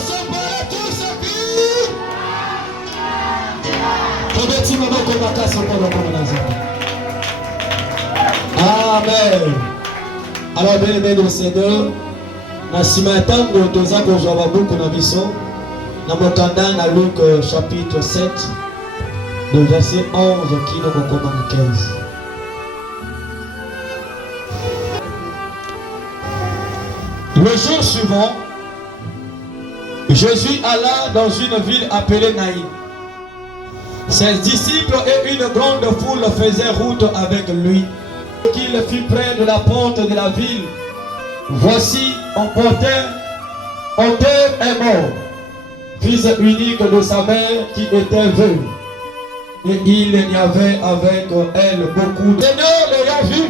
sont pour tous qui Amen. Alors, bien aimé le Seigneur, na simatango toza kozwa beaucoup na biso na mokanda na Luc chapitre 7 de verset 11 kino kokoma na 15. Le jour suivant, Jésus alla dans une ville appelée Naïm. Ses disciples et une grande foule faisaient route avec lui. Qu'il fut près de la porte de la ville, voici un porteur est mort, fils unique de sa mère qui était veuve. Et il y avait avec elle beaucoup de... Le Seigneur l'ayant vu,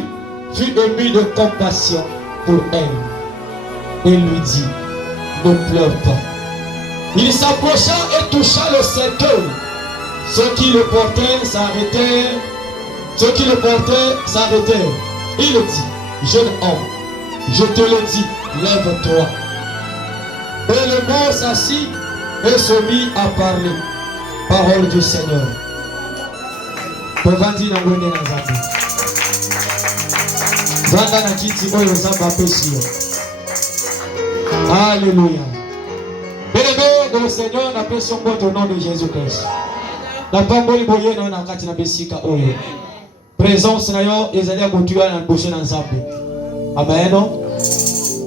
fut ému de compassion pour elle et lui dit, ne pleure pas. Il s'approcha et toucha le cercueil. Ceux qui le portaient s'arrêtèrent. Il dit, jeune homme, je te le dis, lève-toi. Et le mort s'assit et se mit à parler. Parole du Seigneur. Alléluia. Bénévole le Seigneur, appelle son bon au nom de Jésus-Christ. La pamboli boye na nakati na besika oyo. Présence na yo ezali akotua na bouche na Nzambe. Amen.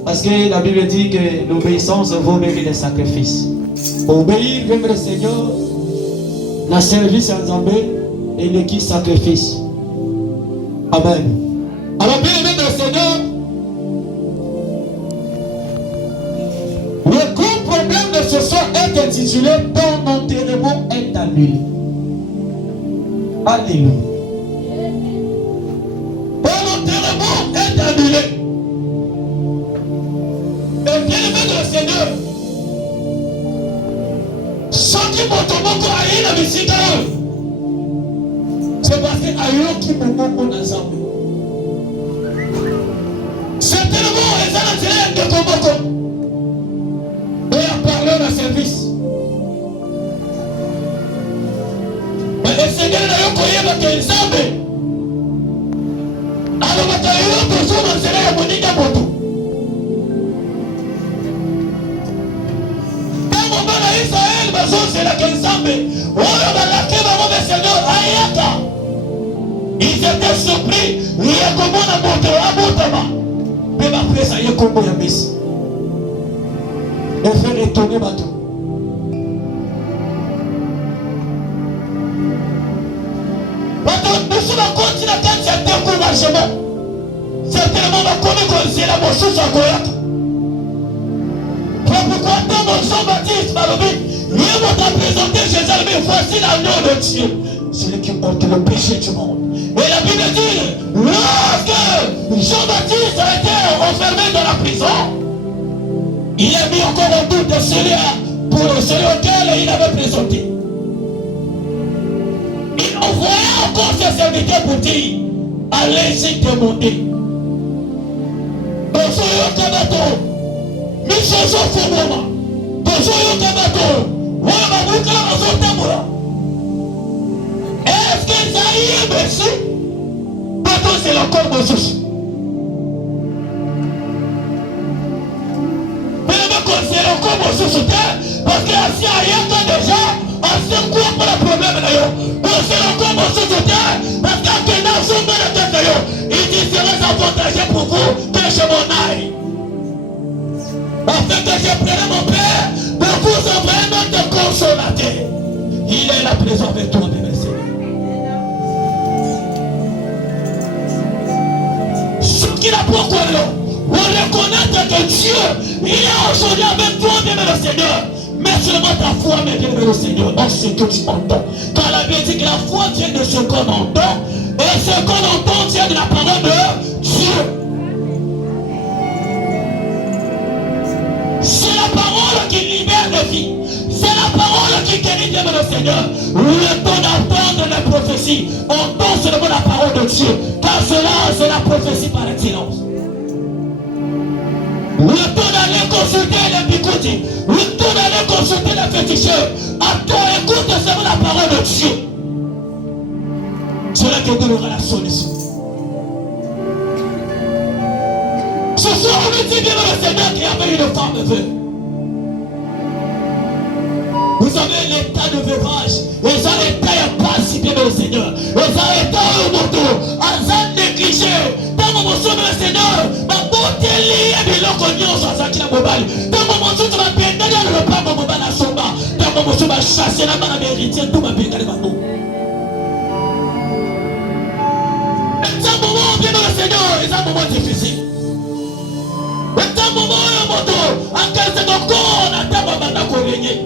Parce que la Bible dit que l'obéissance vaut mieux que les sacrifices. Obéir vers le Seigneur, la service à Nzambe et le qui sacrifice. Amen. Alors bien aimé le Seigneur, le gros problème de ce soir est intitulé ton enterrement est annulé. Alléluia. Ton enterrement est annulé. Et bien aimé le Seigneur, ceux qui m'ont tombé à la visite, c'est parce que ailleurs qui m'ont tombé ensemble. C'est tellement les de combattre. Et à parler dans le service. Mais le Seigneur n'a pas connu que Nzambe. Alors maintenant, il y a toujours dans le Seigneur à Monique à Boto. Quand on va à Israël, c'est là que Nzambe. On va la faire avant le Seigneur. Ayaka. Ils étaient surpris. Il y a comment on a monté à Botama. Mais après ça, il y a comment on a mis. Et faire retourner bateau. Nous sommes en continent quand certains coups largement. Certainement, on connaît qu'on c'est la mochouche à Goyat. Pourquoi tant mon Jean-Baptiste Malobi, lui m'a présenté Jésus, mais voici l'agneau de Dieu. Celui qui ôte le péché du monde. Et la Bible dit, lorsque Jean-Baptiste a été enfermé dans la prison, il a mis encore en doute de celui auquel il avait présenté. Il envoyait encore ses serviteurs pour dire, allez-y demander. Bonjour Yokabato, Michoso Fumoma, bonjour Yokabato, Wamabuka Azotamura. Est-ce que ça y est, merci? Pardon, c'est encore mon souci. C'est encore mon société parce que si rien que déjà on sait quoi pour le problème d'ailleurs. C'est encore mon société parce que dans son de la tête d'ailleurs il dit serait avantageux pour vous que je m'en aille. Afin que je prenne mon père pour vous envoyer notre consolateur. Il est la présence avec toi, bébé Seigneur. Ce qu'il a pour quoi là? Pour reconnaître que Dieu, il est aujourd'hui avec toi, bien le Seigneur. Mais seulement ta foi, mais bien le Seigneur, dans ce que tu entends. Car la Bible dit que la foi vient de ce qu'on entend, et ce qu'on entend vient de la parole de Dieu. C'est la parole qui libère la vie. C'est la parole qui guérit, bien le Seigneur. Le temps d'entendre la prophétie, entend seulement la parole de Dieu. Car cela, c'est la prophétie par excellence. Le temps d'aller consulter les bigoutis, le temps d'aller jeter la féticheur. Attends, écoute seulement la parole de Dieu. Cela te donnera la solution. Ce soir, on nous dit bien le Seigneur qui avait une femme veuve. Vous savez l'état de veuvage. Et ça l'état n'est pas si bien le Seigneur. Et ça l'état au moto. À ça négligé. Dans mon morceau le Seigneur. Ma beauté liée de l'ocognon sans ça qui la mobile. Dans mon morceau tu vas peindre dans le pas mon mobile à somba. Dans mon morceau tu vas chasser la main à mériter. Tout ma peindre dans mon. Et ça moment bien le Seigneur. Et ça moment difficile. Et ça moment le moto. En 15 secondes on attend ma main à corrigner.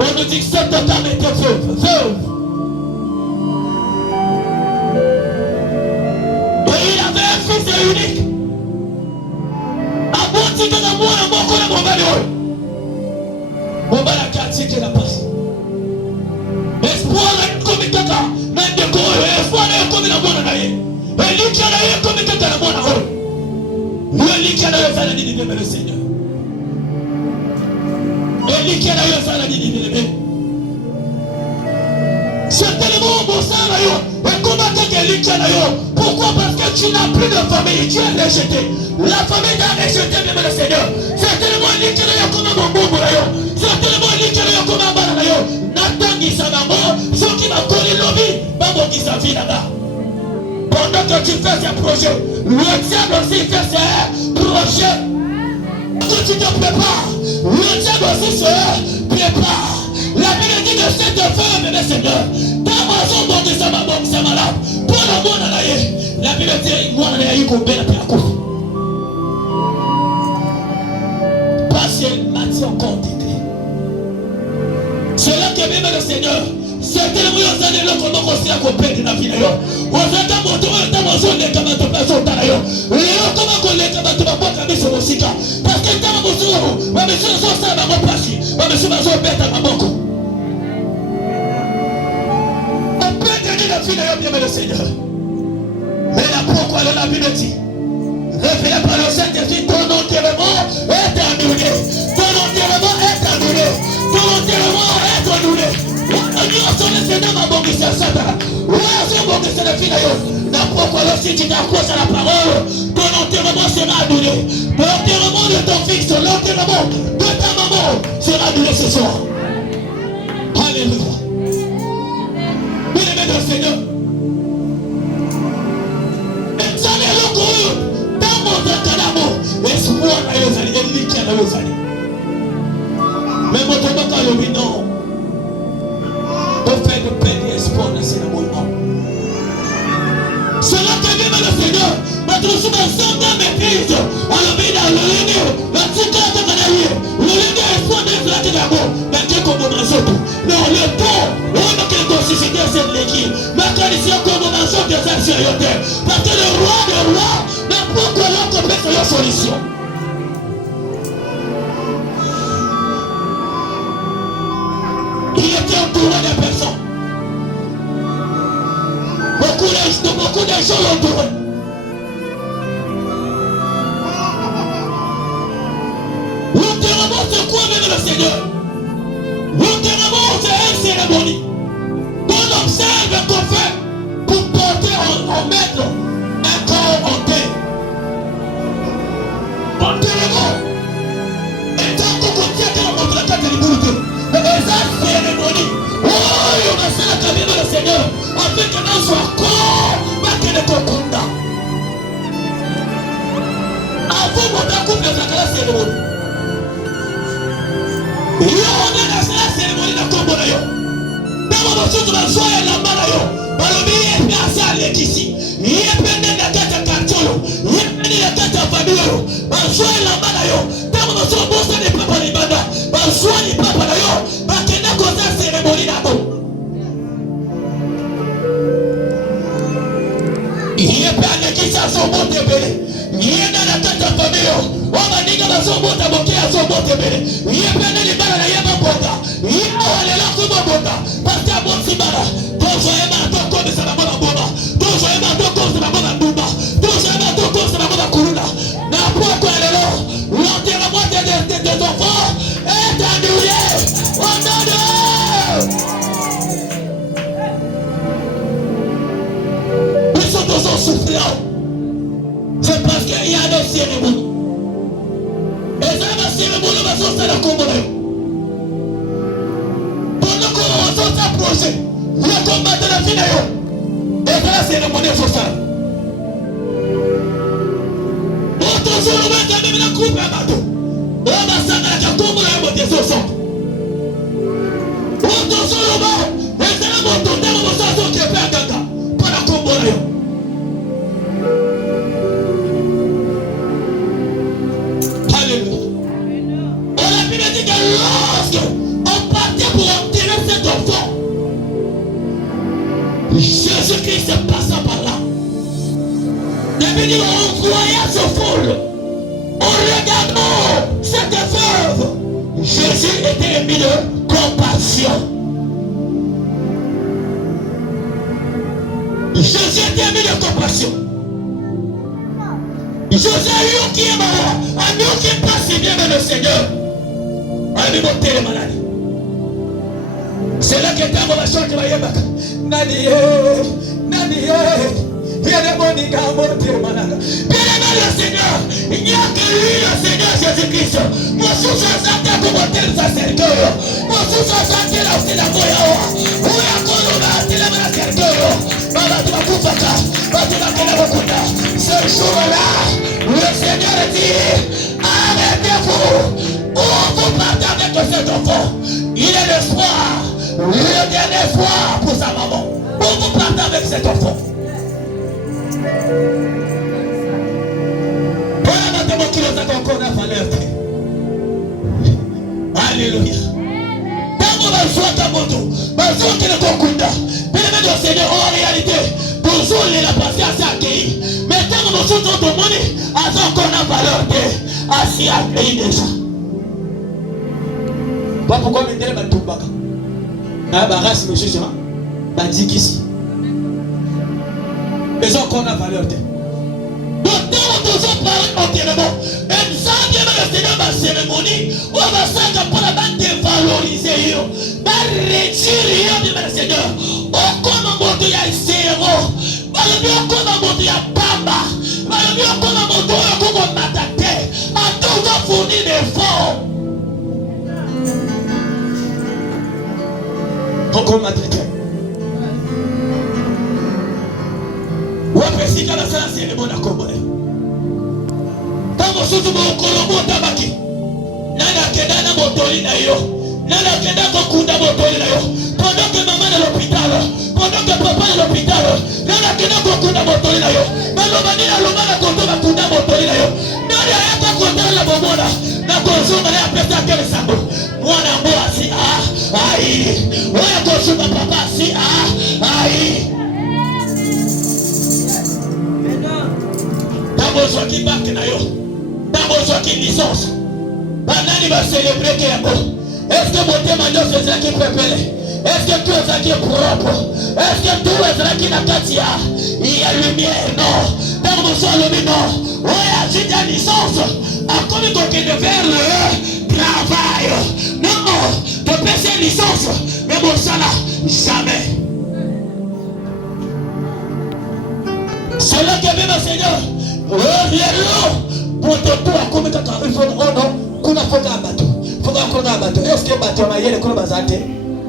On nous dit que cette femme était veuve. Et il avait un fils unique. À bon titre de moi, on connaît mon bébé. Mon bébé a quartier la passe. Espoir est comme quelqu'un. Même de quoi, espoir est comme la bonne année. Et lui qui a eu comme quelqu'un la bonne année. Lui qui a eu ça, il dit, mais le Seigneur. Et lui qui a eu ça, il dit, c'est tellement bon ça là. Et comment quelqu'un là? Pourquoi? Parce que tu n'as plus de famille, tu es rejeté. La famille t'a rejeté, même le Seigneur. C'est tellement lui qui est comme un bon là. C'est tellement lui qui est comme un bon là. Nathan qui s'en va mort, ceux qui m'ont collé l'objet, Babo qui s'en vit là-bas. Pendant que tu fais ces projets, le diable aussi fait ses projets. Que tu te prépares, le diable aussi se prépare. La Bible dit que cette femme, mais Seigneur, dans ma zone, bon, ça m'a malade. Pour le monde, la Bible dit, moi, on a eu qu'on belle à la coupe. Parce qu'elle m'a dit encore d'aider. C'est là que même le Seigneur, c'est tellement de là qu'on a aussi à couper de la vie d'ailleurs. On s'est dit, mon tour, on a besoin de camarades de personnes d'ailleurs. Et comment qu'on les camarades de ma boîte à mise sur mon sika. Parce que dans mon tour, ma mission, ça va me passer. Ma mission, ma zone bête à ma banque. La fille d'ailleurs bien le Seigneur. Mais là pourquoi la Bible dit révélé par le Saint-Esprit, ton enterrement est annulé. Ton enterrement est annulé. Ton enterrement est annulé. Nous sommes les Seigneurs à bon qui c'est ça. Oui, c'est bon que c'est la fille d'ailleurs. Là pourquoi si tu t'accroches à la parole, ton enterrement sera annulé. L'enterrement de ton fils, l'enterrement de ta maman sera annulé ce soir. Alléluia. Bien-aimé le Seigneur. Examine le courrier. Dans mon décalamo. Espoir à eux allez. Et lui qui a eux allez. Mais mon tombant quand le non. Pour faire de peine et espoir dans ce mouvement. C'est là que même le Seigneur. Maintenant, je me sens dans mes fils. Alors, il a le ligne. La tika de Canaïe. Le ligne espoir de la Tigamo. Mais Dieu comme on a tout. Non, le temps. Susciter cette l'équipe, ma qualification comme on a sorti des actions. Parce que le roi des rois n'a pas que l'autre peut faire la solution. Il était entouré de personnes. Beaucoup de gens l'entouraient. L'enterrement, c'est quoi même le Seigneur? L'enterrement, c'est une cérémonie. On observe qu'on fait pour porter en mettre un corps en terre. Enterrement. Et tant qu'on contient dans notre cas de liberté, les cérémonies. Oh, on a fait la cabine de le Seigneur, afin que nous soyons corps, mais que les cocunda. Avant mon couple de la cérémonie. On est la cérémonie de Combo d'ailleurs. Dans la joie et la malayo, Balobi est placé à l'église. Il est péné la tête à Cartiolo. Il est péné la tête à Fabio. La joie et la malayo. Dans la joie, bon, ça n'est pas pour les bandas. La joie n'est pas pour l'ayo. Parce qu'il n'a qu'à la cérémonie là-bas. Il est péné à l'église à son bon débélé. Il est dans la tête à Fabio. On va dire que son bon taboquet à son bon débélé. Il est péné les balles à la yama bonda. Il est là comme un bonda. Parce que bon si bala. Ton joyeux matin comme ça va bonda bonda. Ton joyeux matin comme ça va bonda bonda. Ton joyeux matin comme ça va bonda kuruna. N'importe quoi elle est là. L'enterrement des enfants est annulé. qu'il y a une cérémonie. Et ça, la cérémonie va sortir la communauté. Pendant qu'on sort un projet, le combat de la vie d'ailleurs. Et ça, la cérémonie va sortir. Autre jour, on va quand même la coupe à bateau. On va s'en aller à la communauté de des autres. Autre jour, on va. Et ça, la moto, on va sortir qui est prêt à Gaga. Pour la communauté. Lorsque on partait pour enterrer cet enfant, Jésus-Christ est passé par là. Depuis dit on voyait ce foule, en regardant cette veuve, Jésus était ému de compassion. Jésus était ému de compassion. Jésus a eu qui est mort, a eu qui passe bien avec le Seigneur. C'est là que tango bashonje bayembaka nani yele moninga mote manana bien le Seigneur il n'y a que lui le Seigneur Jésus-Christ moi sous sa santé pour monter le sacerdoce moi sous sa santé là aussi la moya oya kono ba tele na sacerdoce baba tu bakufaka batu bakela bakunda ce jour-là le Seigneur dit arrêtez-vous. Oh, vous partez avec cet enfant. Il est l'espoir. Le dernier espoir pour sa maman. Oh, vous partez avec cet enfant. Alléluia. En réalité, bonjour, il a passé à sa accueilli. Mais tant que nous sommes dans le monde, à ce qu'on a valeur de assis accueilli déjà. Pas pourquoi me dire Batoubaka. Ah, bah, race, le jugement. Bah, dis qu'ici. Les gens qu'on a valeur. Donc, nous sommes parlé entièrement. Et ça, bien, le Seigneur, ma cérémonie, on va s'en pour la bande dévaloriser. Bah, retirer, le Seigneur. On comme un moto, il y a un zéro. Bah, le mieux, comme un moto, il y a Bamba. Bah, le mieux, comme un moto, il y a comme un matate. À tout va fournir des fonds. Encore ma traité. Wapesi kala sana cérémonie à Kombolé. Tango sutu mo kolombo tabaki. Nana kenda na motoli na yo. Nana kenda kokunda motoli na yo. Pendant que maman est à l'hôpital, pendant que papa est à l'hôpital, nana kenda kokunda motoli na yo. Malobani na lomana koto bakunda motoli na yo. Nana yaka koto la bomona. Na konzoma na pesa kele sambo. Mwana mboa si ai. Oya konzoma papa si ai. Tango qui bac na yo. Tango qui licence. Banani va célébrer que yako. Est-ce que mon thème en c'est ça qui prépare? Est-ce que tout est ça qui est propre? Est-ce que tout est ça qui n'a qu'à dire? Il y a lumière, non. Dans mon sol, non. Ouais, j'ai ta licence. À quoi il faut que de faire le travail? Non, de passer licence. Mais bon, ça là, jamais. C'est là que même le Seigneur. Pour te toi, comme il faut non, qu'on a fait un bateau. Faut qu'on a un bateau. Est-ce que le bateau m'a yé le coup de bazate?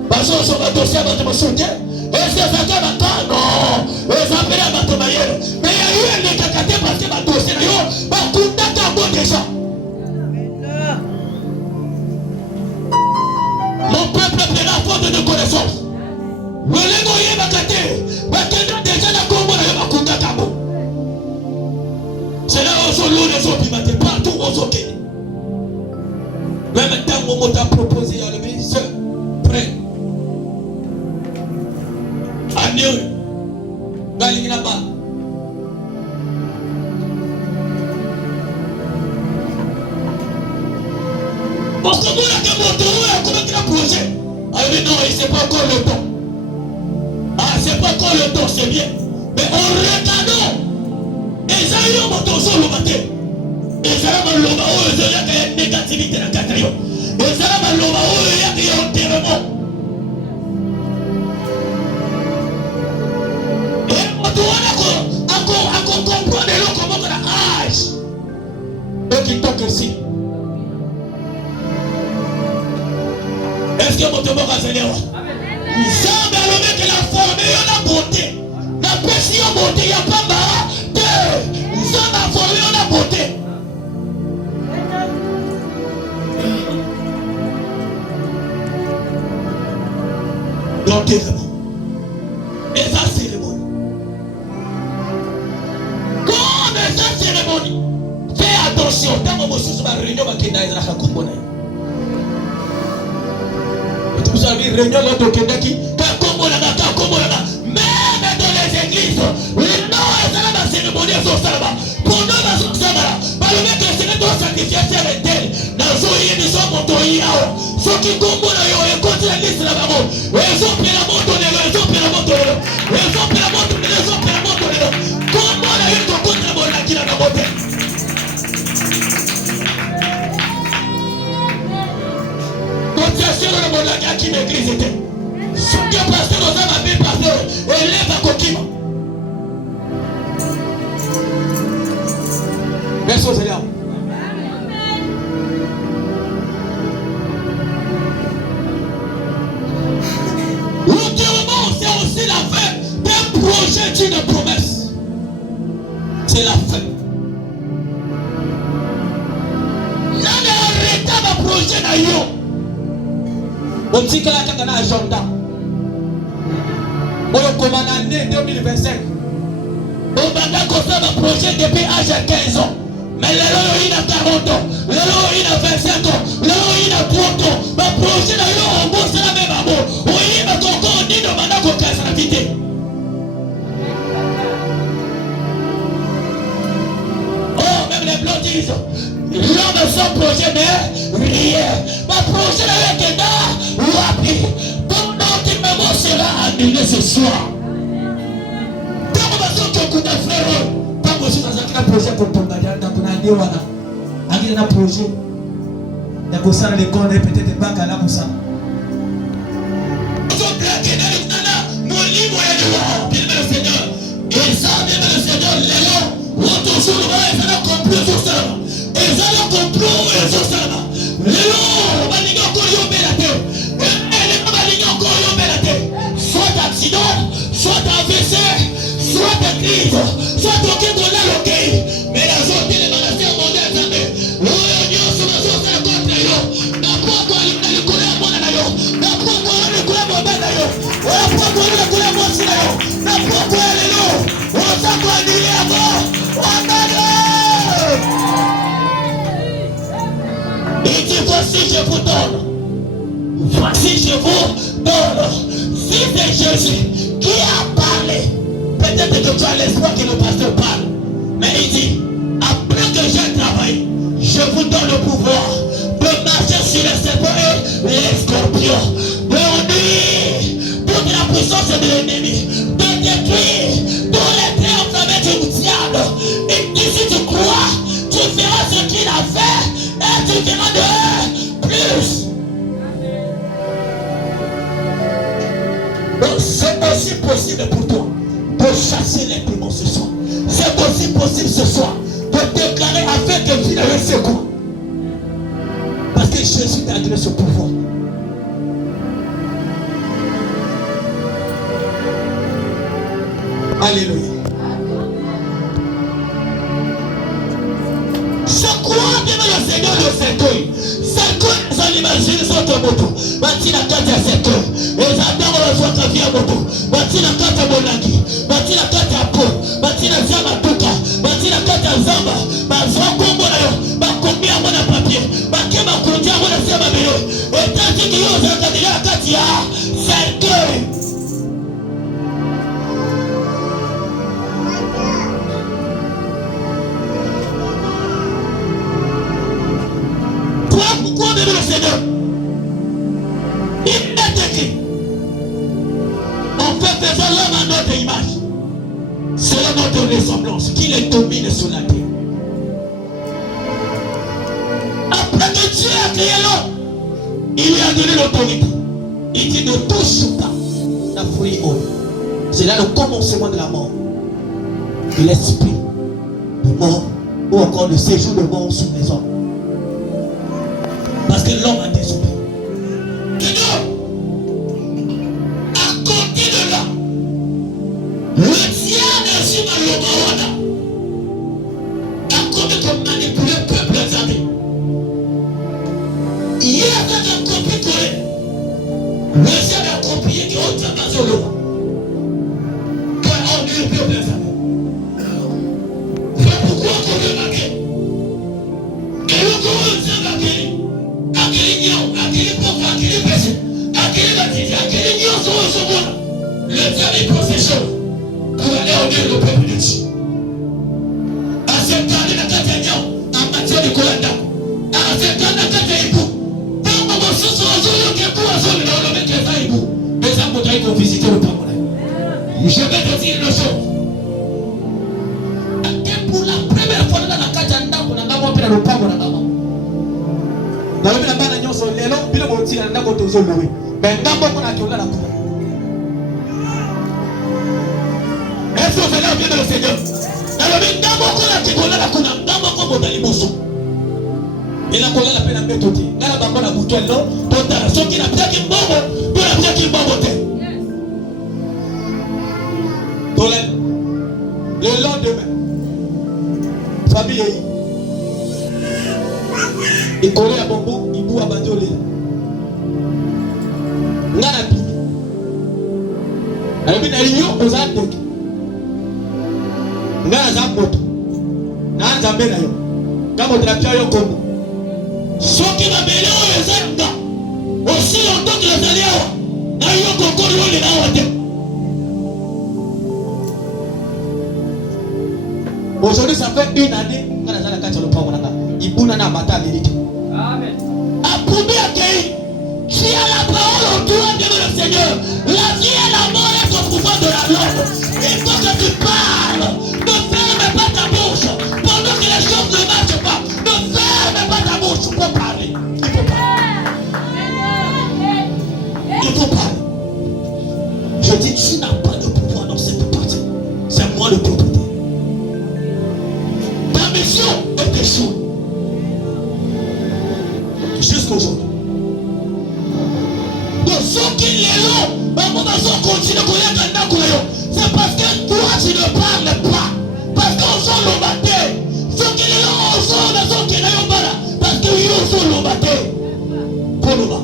Parce que son bateau, c'est un bateau de soutien. Est-ce que ça t'a bateau? Non. Ils appellent un bateau m'a yé. Mais il y a eu un décacaté parce que bateau, c'est là. Bateau n'a bon déjà. Mon peuple prendra faute de connaissance. Le légoyer va cater. Bateau déjà la combo n'a pas coupé à cabo. C'est là où sont l'eau des autres, il partout aux autres. Même temps où on t'a proposé à lever, seul, prêt. À Dieu, gagne là-bas. Parce que vous avez mon tour, comment tu as projet? Ah oui, non, c'est pas encore le temps. Ah, c'est pas encore le temps, c'est bien. Mais en regardant. Et ça y est, on sur le matin. Et ça va le bas où il y a une négativité dans le quatrième. Et ça va le bas où il y a un enterrement. Et on doit encore comprendre comment on a âge. ici. Est-ce que mon témoin va se dire? Nzambe alobé que la formé la beauté. La pression beauté, il n'y a pas marre de Nzambe a formé la beauté. L'enterrement. Et sa cérémonie. Comme sa cérémonie. Fais attention. Tant que vous êtes en réunion, vous êtes en train de vous avez réunion l'autre Kenaki, même dans les églises, non, c'est la cérémonie sur Salama. Pour nous, dans Salama, par le mec que c'est notre sacrificateur est tel. Dans ce ils sont montés là. Ceux qui combattent et contre la liste là-bas, ils ont pris la moto, ils ont pris la moto, ils ont pris la moto, ils ont pris la moto. Comment la une contre la moto qui l'a monté? Cotisation de mon qui m'église était. Ce que pasteur nous a appelé pasteur, élève à Kokima. Merci au Seigneur. L'enterrement, c'est aussi la fin d'un projet d'une promesse. C'est la fin. N'a arrêté ma projet d'ailleurs. On dit que la carte n'a agenda. On commande l'année 2025. On va construire un projet depuis l'âge de 15 ans. Mais il a 40 ans. Il a 25 ans. Il a 30 ans. Ma projet d'ailleurs, on bosse la même amour. Oui, mais encore on dit de maintenant qu'on casse la vitesse. Oh, même les blancs disent. L'homme sans projet, mais rien. Ma projet d'ailleurs qui est là. Wapi. Ton ultimement sera annulé ce soir. Tant que tu as un frère, tant que tu as un projet pour ton bagage, tant que tu as un projet, il y a les comptes, peut-être des banques à la moussa. Mon livre est dehors, bien le Seigneur. Et ça, bien le Seigneur, les gens, on toujours le voit, ils ont compris sur ça. Ils ont compris sur ça. Les gens, on va dire encore yon la terre. Soit accident, soit AVC, soit église, soit aucun de l'alloqué. Mais la zone de l'émanation mondiale, on est sur la zone de la côte d'ailleurs. N'importe quoi, il y a le couleur mon d'ailleurs. N'importe quoi, le couleur mon d'ailleurs. N'importe quoi, le couleur mon d'ailleurs. N'importe quoi, le lot. On s'en va dire avant. On a il dit voici je vous donne. Voici je vous donne. Si c'est Jésus qui a parlé, peut-être que tu as l'espoir que le pasteur parle. Mais il dit, après que j'ai travaillé, je vous donne le pouvoir de marcher sur les serpents et les scorpions, de nuire toute la puissance de l'ennemi, de détruire tous les traits enflammés du diable. Et si tu crois, tu feras ce qu'il a fait et tu feras de plus. Donc c'est aussi possible pour toi de chasser les démons ce soir. C'est aussi possible ce soir de déclarer avec que tu n'avais fait quoi. Parce que Jésus t'a donné ce pouvoir. Alléluia. Je crois que le Seigneur de Sekoï. Sekoï, ça l'imagine sur ton moto. Bâti la carte à Sekoï. Et j'attends le soir que vient moto. Bâti la carte à Bonaki. Bâti la carte à Po. Bâti la Zama Tuka. Bâti la carte à Zamba. Bazwa Kombo na yo. Bakomi à mon papier. Baké ma produit à mon Zama Bélo. Et tant que yo, j'ai regardé la carte à Sekoï. Pourquoi même le Seigneur? Il est écrit. En fait, faisant l'homme à notre image. C'est notre ressemblance qui les domine sur la terre. Après que Dieu a créé l'homme, il lui a donné l'autorité. Il dit ne touche pas la fruit haut. C'est là le commencement de la mort. De l'esprit de mort ou encore le séjour de mort sur les hommes. Parce que l'homme a désobéi. À côté de là, le diable est sur Malobawana. À côté de manipuler le peuple des amis. Il y a un copie collée. Le diable a copié qui ont été basé au loi. Quand on dit le peuple des amis. C'est pourquoi on est marqué. Et le corps de Dieu a guéri. Le diable est procession pour aller au Dieu le peuple de Dieu. À cette année, la Catania, en matière de Colanda, à cette année, la Catania, dans mon sens, on a dit que pour la zone, on a mis les aïbous. Les amours vont visiter le Pamolais. Je vais te dire une chose. Pour la première fois dans la Catania, on a fait le Pamolais. Na lobi na bana nyonso lelo bilo botina ndako tozo loué mais ndambo ko na tola la coupe. Est-ce que vous allez bien le Seigneur? Na lobi ndambo ko na tola la coupe ndambo ko botali boso. Ela ko la pena mbeto ti. Ngala bango na butu elo tota soki na pia kimbobo, to na pia kimbobo te. Tole. Le lendemain. Famille et collé à Bombo, il boit à Bandolé. Ngana pi. Alors bien il y a aux andes. Ngana zamboto. Na nzambe na yo. Kama utrapia yo komo. Soki na bele o ezanga. Aussi longtemps que les alliés. Na yo kokoro yo le na wote. Aujourd'hui ça fait une année ngana zala kati le pauvre nanga. Ibuna na mata milite. Amen. Approuvez accueilli. Tu as la parole au doigt de le Seigneur. La vie et la mort est au pouvoir de la langue. Il faut que tu parles. Ne ferme pas ta bouche. Pendant que les choses ne marchent pas. Ne ferme pas ta bouche pour parler. Il faut parler. Il faut parler. Je dis, tu n'as pas de pouvoir dans cette partie. C'est moi le propriétaire. Ta mission est échouée. Jusqu'aujourd'hui. Donc ceux qui les l'ont, c'est parce que toi tu ne parles pas. Parce qu'on s'en l'ombaté. Ceux qui les l'ont, on s'en qui n'ont pas là. Parce qu'ils sont l'ombaté. Pour nous.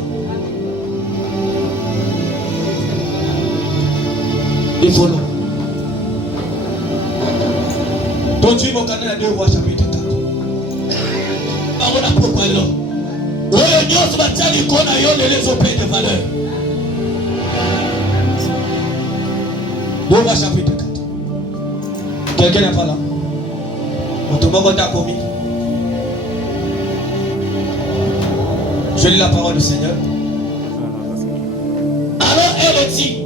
Il faut l'eau. Donc tu m'as canal à 2 voix chapitre 4. Parole à pourquoi l'homme. Oui, Dieu va t'aider qu'on a eu les opés de valeur. 2 voix chapitre 4. Quelqu'un n'est pas là. On te demande à commis. Je lis la parole du Seigneur. Alors elle dit,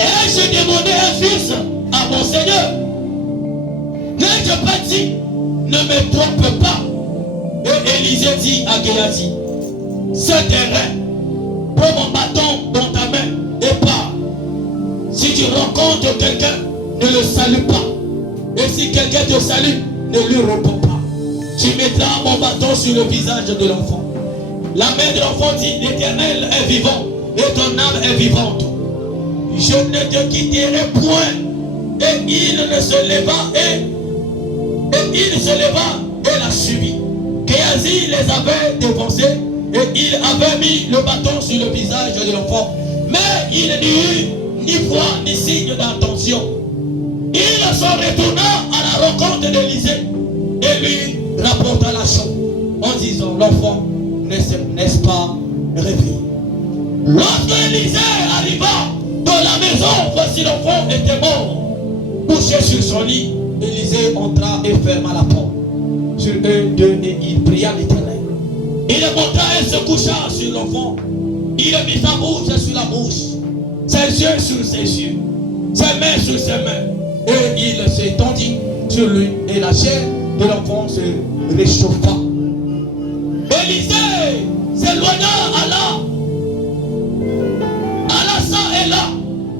ai-je demandé un fils à mon Seigneur? N'ai-je pas dit, ne me trompe pas? Et Élisée dit à Géasi, ce terrain, prends mon bâton dans ta main et pars. Si tu rencontres quelqu'un, ne le salue pas. Et si quelqu'un te salue, ne lui réponds pas. Tu mettras mon bâton sur le visage de l'enfant. La mère de l'enfant dit, l'Éternel est vivant et ton âme est vivante. Je ne te quitterai point. Et il se leva et la suivit. Géasi les avait défoncés et il avait mis le bâton sur le visage de l'enfant. Mais il n'y eut ni voix ni signe d'intention. Il s'en retourna à la rencontre d'Élisée et lui rapporta la chose en disant, l'enfant n'est-ce pas réveillé? Lorsque Élisée arriva dans la maison, voici l'enfant était mort. Couché sur son lit, Élisée entra et ferma la porte sur eux deux et il pria l'Éternel. Il monta et se coucha sur l'enfant. Il mit sa bouche sur la bouche, ses yeux sur ses yeux, ses mains sur ses mains. Et il s'étendit sur lui et la chair de l'enfant se réchauffa. Élisée s'éloigna, alla ça et là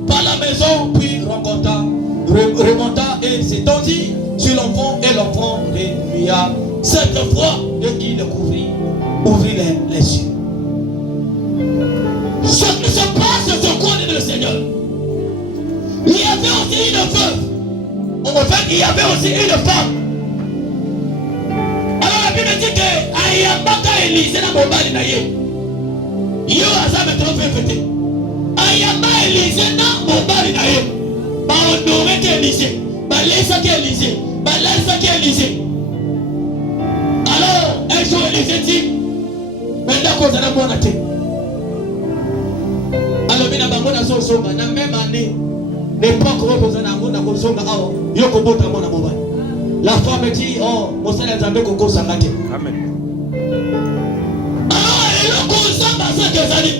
par la maison, puis remonta et s'étendit sur l'enfant et l'enfant remua 7 fois et il couvrit ouvrir les yeux. Ce qui se passe, c'est qu'on est le Seigneur. Il y avait aussi une veuve. En fait, il y avait aussi une femme. Alors la Bible dit que Ayambaka Élisée n'a pas mal naïe. Yo azame trop fait. Ayamba Élisée n'a pas mal naïe. Ba honoré qu'Élisée, ba laissa qu'Élisée, ba laissa qu'Élisée. Alors un jour Élisée dit, maintenant qu'on a mon athée. Alors bien d'abord na so na même année. L'époque où vous avez un zonga ao yoko bota mona mobile. La femme dit oh mon seigneur Nzambe koko sangate. Amen. Alors elle est comme ça parce que ça dit.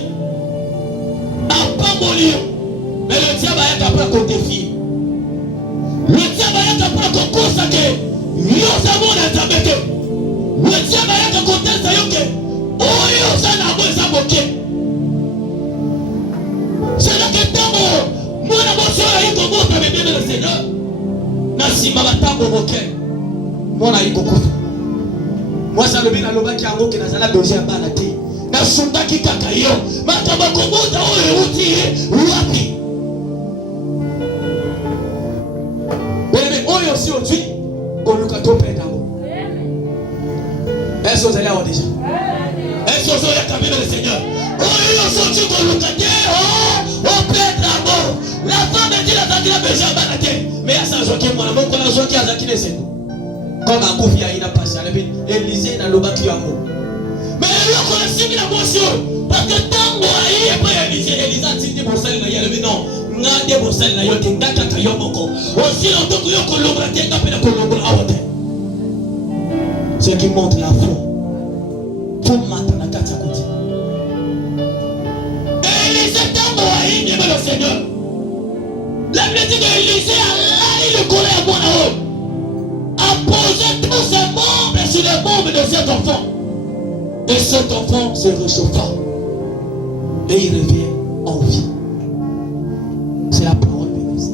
Apambolio. Mais le diable a été après qu'on défie. Le diable a été après qu'on constate. Yo savons la Nzambe. Le diable a été contesté ça yoke. Oh yo ça n'a pas ça moqué. C'est là que tant moi na boso yiko mota bébé le Seigneur. Na sima batambo moke. Moi na yiko kufa. Moi ça le bien na loba ki yango ke na zala dossier ya bana te. Na sunda ki kaka yo. Mataba ko mota oyo uti wapi. Bébé oyo si otui ko luka to peta ngo. Est-ce que vous allez avoir déjà? Est-ce que vous allez caminer le Seigneur? Oyo so tu ko luka te oh peta ngo. La femme dit la tante la besoin d'anaté. Mais à ça joquer mon amour qu'on a joqué à Zakine c'est comme un coup il a passé à Élisée dans le bâti yango. Mais là qu'on a signé la motion parce que tant moi il est pas Élisée Élisée dit pour ça il y a le non ngade pour ça il y a yote ngaka kayomoko aussi longtemps que yo kolonga tenga pena kolonga awote. Ce qui montre la foi pour matin na kati ya kuti. Élisée tant moi il est le Seigneur. La Bible dit que Élisée a le collet à mon haut, a posé tous ses membres sur les membres de cet enfant. Et cet enfant se réchauffa. Et il revient en vie. C'est la parole de Dieu.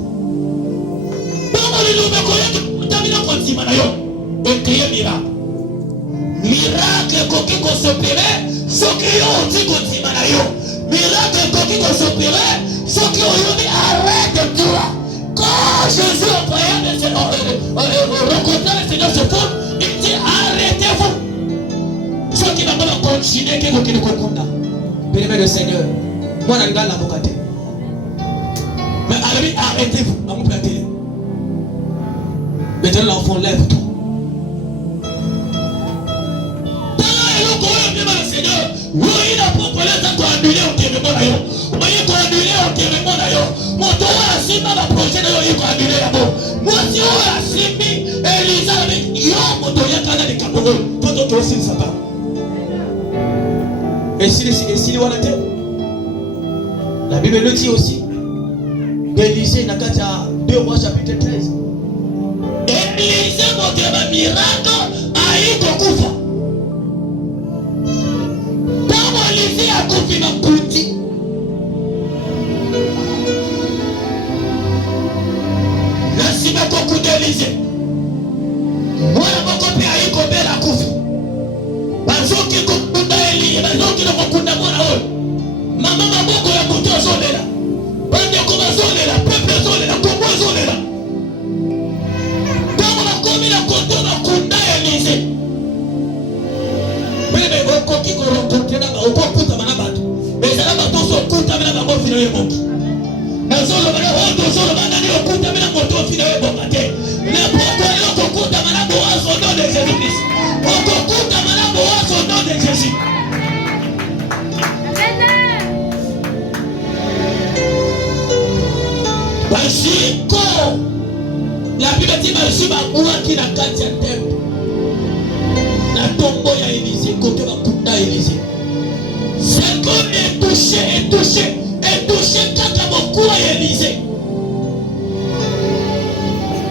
Miracle coquille qu'on s'opérait, ce qui ont dit qu'on s'y manayo. Miracle coquille qu'on s'opérait, ce qui ont dit arrête toi. Quand Jésus a prié, rencontrer le Seigneur se fout, il dit arrêtez-vous. Ceux qui n'ont pas continué, qui ne comprennent pas. Bien-aimé le Seigneur, moi je la bocate. Mais allez, arrêtez-vous, à mon platé. Maintenant l'enfant lève-toi. Seigneur, oui, il a proposé de annuler au téléphone. Vous voyez qu'on annule au téléphone. Mon tour a signé le projet de l'eau qu'on annule là-bas. Moi, si on a signé, Elisabeth, il y a mon tour à Canada de Cameroun. Pour d'autres aussi, ça va. Et si on a été, la Bible le dit aussi. Élisée n'a qu'à 2 mois, chapitre 13. Élisée montre un miracle à Ikokufa. Élisée a confié ma petit. Merci beaucoup d'Élisée. Moi, mon copie a eu combien la coupe. Parce que Kunda Élie, parce que le Kunda Mona. Maman m'a beaucoup la coupe aux zones là. Bande comme zone là, peuple zone là, Congo zone là. Quand on a commis la coupe de Kunda Élisée. Mais au coquille qu'on rencontre là, au coquille qu'on a battu. Mais ça va tous au coup, t'as mis la mort finale mon qui. Mais on le va au sol, on a dit au coup, t'as mis la moto finale mon matin. Mais pourquoi il au coup, t'as mis la boa au nom de Jésus-Christ. Au coup, t'as mis la boa au nom de Jésus. Bashiko. La Bible dit Bashiko boa qui n'a qu'à tirer temple. La tombe ya Élisée, côté bakunda Élisée. C'est comme est touché kaka beaucoup à Élisée.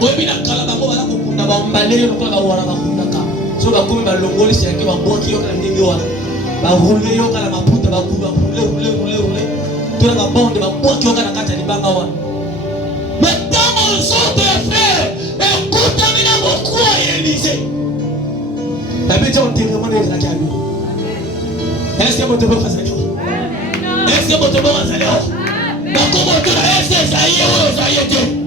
Oui, mais la kalabamo ala kokunda ba mbale yo kola ba wala bakunda ka. So ba komi ba longoli si yake ba boki yo kala ndenge wana. Ba rouler yo kala maputa ba kuba rouler. Tuna ba bonde ba boki yo kala kata libanga wana. Mais dans mon sang de frère, écoute-moi beaucoup à Élisée. La Bible dit on témoigne de la Bible. Est-ce que vous devez faire ça? Est-ce que vous devez faire ça? Est-ce que ça y est?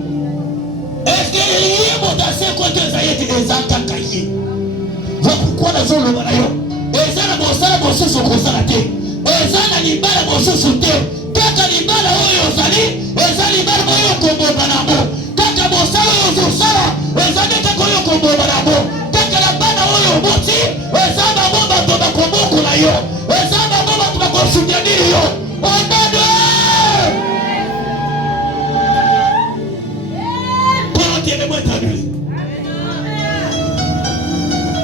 Est-ce que y est mon dansé quand ça y est des antacaillés? Voilà pourquoi la zone le malayo. Et ça la bossa la bossa sur constaté. Et ça la libère la bossa sur terre. Kaka libère la oyo zali. Et ça libère oyo kombo banamo. Kaka bossa oyo zosala. Et ça kaka oyo kombo banamo. Kaka la bana oyo moti. Et ça va bomba toba kombo kulayo. Et ça va bomba toba konsutenir yo. Ondado.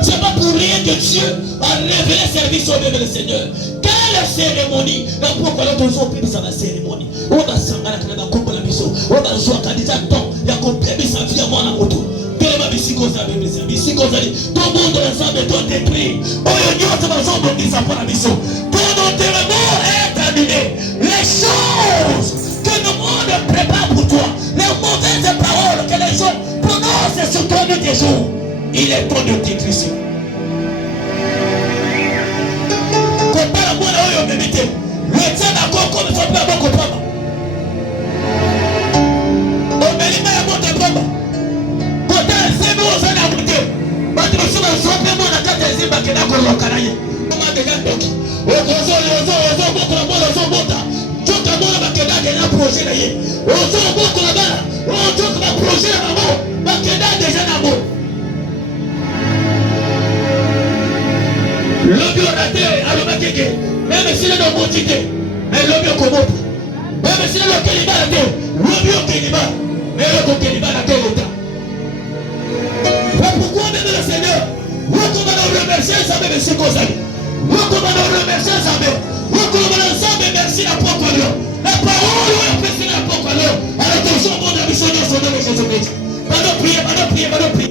C'est pas pour rien que Dieu a révélé le service au même le Seigneur. Quelle cérémonie? Pourquoi nous devons faire la cérémonie? On va s'engager dans la coupe de la mission. On va jouer quand déjà temps. Il y a qu'on peut sa vie à moi en auto. Quelle est ma mission comme ça? Tout le monde ensemble est détruit. Oh, il y a une chose qui s'appelle la mission. Ton enterrement est terminé. Les choses que le monde prépare pour toi, les mauvaises paroles que les gens prononcent sur toi de tes jours, il est temps de détruire. Compare à moi là où il me dit, le tien d'accord comme il faut pas beaucoup prendre. On me dit, mais il y a mon déprime. Quand c'est nous, on s'en a goûté. Mais tu me souviens, je suis vraiment dans la carte des imbats qui n'a pas le canaille. On m'a déjà dit, projet là yé. On sort beaucoup là-bas. On sort comme un projet là-bas. Bakeda déjà là-bas. Le bureau raté à l'obakeke. Même si le nom montité. Mais le bureau comme même si le Kéliba raté. Le bureau Kéliba. Mais le Kéliba raté l'État. Pourquoi même le Seigneur? Vous commandez remercier ça même si vous avez. Vous commandez remercier ça même. Vous commandez ça même merci la propre la parole est la propre alors. Alors, toujours bon de la mission de son nom de Jésus-Christ. Pas de prier, pas de prier, pas de prier.